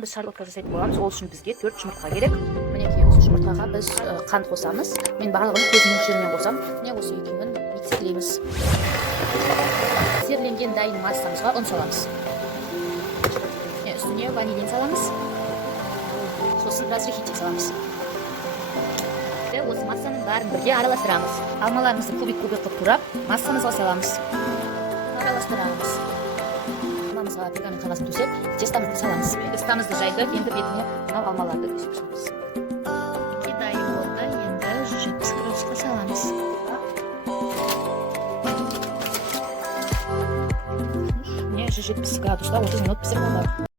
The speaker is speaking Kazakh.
соны біз шарлотка жасайтын боламыз. Ол үшін бізге 4 жұмыртқа керек. Мінекей осы жұмыртқаға біз қант қосамыз. Мен барлығын көз мөлшерімен қосам. Міне осы екеуін миксерлейміз. Миксерленген дайын массамызға ұн саламыз. Үстіне ванилин саламыз. Сосын разрыхитель саламыз. Осы массаның бәрін бірге араластырамыз. Алмаларымызды кубик-кубик қылып турап, массамызға саламыз. Араластырамыз. Алмамызға пергамент қағазын төсеп, тестамызды саламыз. Тестамызды жайды, енді бетіне мынау алмаларды төсеп шығамыз. Дайын болды, енді 170 градусқа саламыз. Міне 170 градуста 30 минут пісіріп алды.